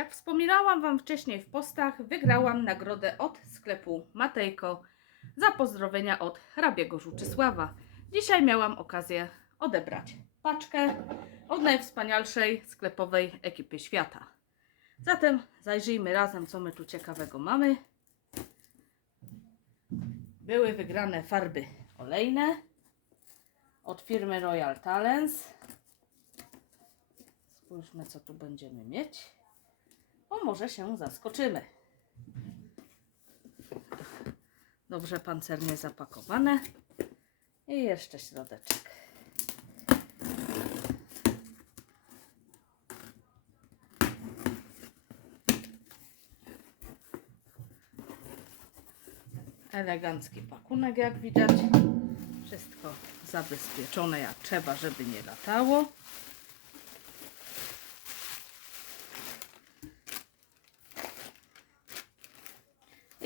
Jak wspominałam Wam wcześniej w postach, wygrałam nagrodę od sklepu Matejko za pozdrowienia od hrabiego Żuczysława. Dzisiaj miałam okazję odebrać paczkę od najwspanialszej sklepowej ekipy świata. Zatem zajrzyjmy razem, co my tu ciekawego mamy. Były wygrane farby olejne od firmy Royal Talents. Spójrzmy, co tu będziemy mieć. O, może się zaskoczymy. Dobrze pancernie zapakowane. I jeszcze środeczek. Elegancki pakunek, jak widać. Wszystko zabezpieczone jak trzeba, żeby nie latało.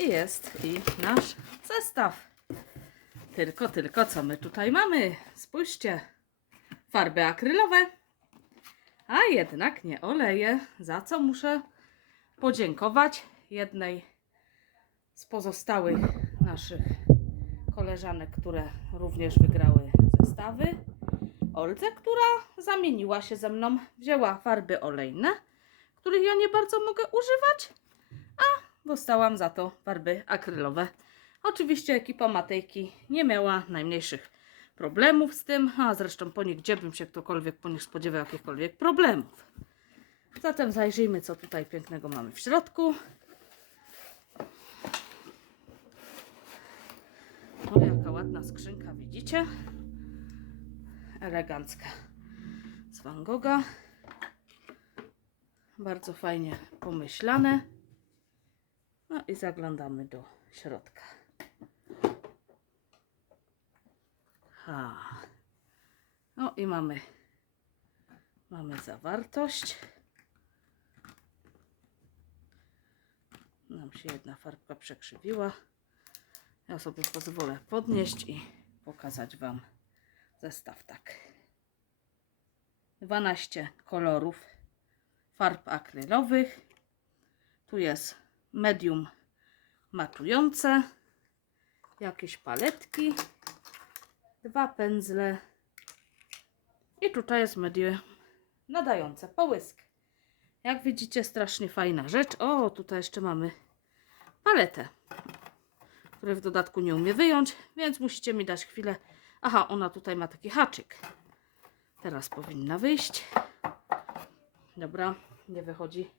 I jest i nasz zestaw. Tylko, tylko co my tutaj mamy? Spójrzcie. Farby akrylowe. A jednak nie oleje, za co muszę podziękować jednej z pozostałych naszych koleżanek, które również wygrały zestawy. Olce, która zamieniła się ze mną, wzięła farby olejne, których ja nie bardzo mogę używać, dostałam za to farby akrylowe. Oczywiście ekipa Matejki nie miała najmniejszych problemów z tym, a zresztą po nich gdzie bym się ktokolwiek po nich spodziewał jakichkolwiek problemów. Zatem zajrzyjmy, co tutaj pięknego mamy w środku. O, jaka ładna skrzynka, widzicie? Elegancka. Z Van Gogha. Bardzo fajnie pomyślane. I zaglądamy do środka. Ha. No i mamy mamy zawartość. Nam się jedna farbka przekrzywiła. Ja sobie pozwolę podnieść i pokazać Wam zestaw tak. 12 kolorów farb akrylowych. Tu jest medium matujące, jakieś paletki, dwa pędzle i tutaj jest medium nadające połysk. Jak widzicie, strasznie fajna rzecz. O, tutaj jeszcze mamy paletę który w dodatku nie umie wyjąć, więc musicie mi dać chwilę. Aha, ona tutaj ma taki haczyk. Teraz powinna wyjść. Dobra, nie wychodzi.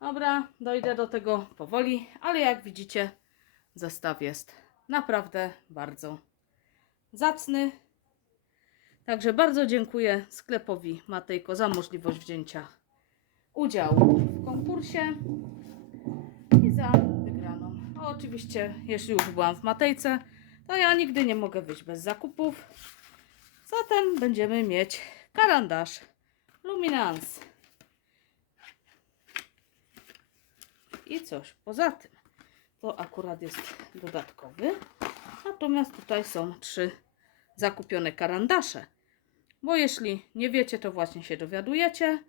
Dobra, dojdę do tego powoli, ale jak widzicie, zestaw jest naprawdę bardzo zacny. Także bardzo dziękuję sklepowi Matejko za możliwość wzięcia udziału w konkursie i za wygraną. Oczywiście, jeśli już byłam w Matejce, to ja nigdy nie mogę wyjść bez zakupów. Zatem będziemy mieć kalendarz Luminance. I coś poza tym. To akurat jest dodatkowy. Natomiast tutaj są trzy zakupione karandasze. Bo jeśli nie wiecie, to właśnie się dowiadujecie,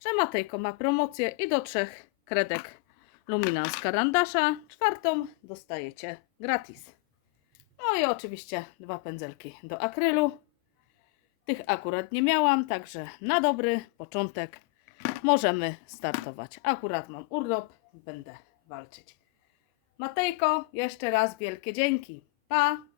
że Matejko ma promocję i do trzech kredek Luminance karandasza. Czwartą dostajecie gratis. No i oczywiście dwa pędzelki do akrylu. Tych akurat nie miałam, także na dobry początek możemy startować. Akurat mam urlop, będę walczyć. Matejko, jeszcze raz wielkie dzięki. Pa!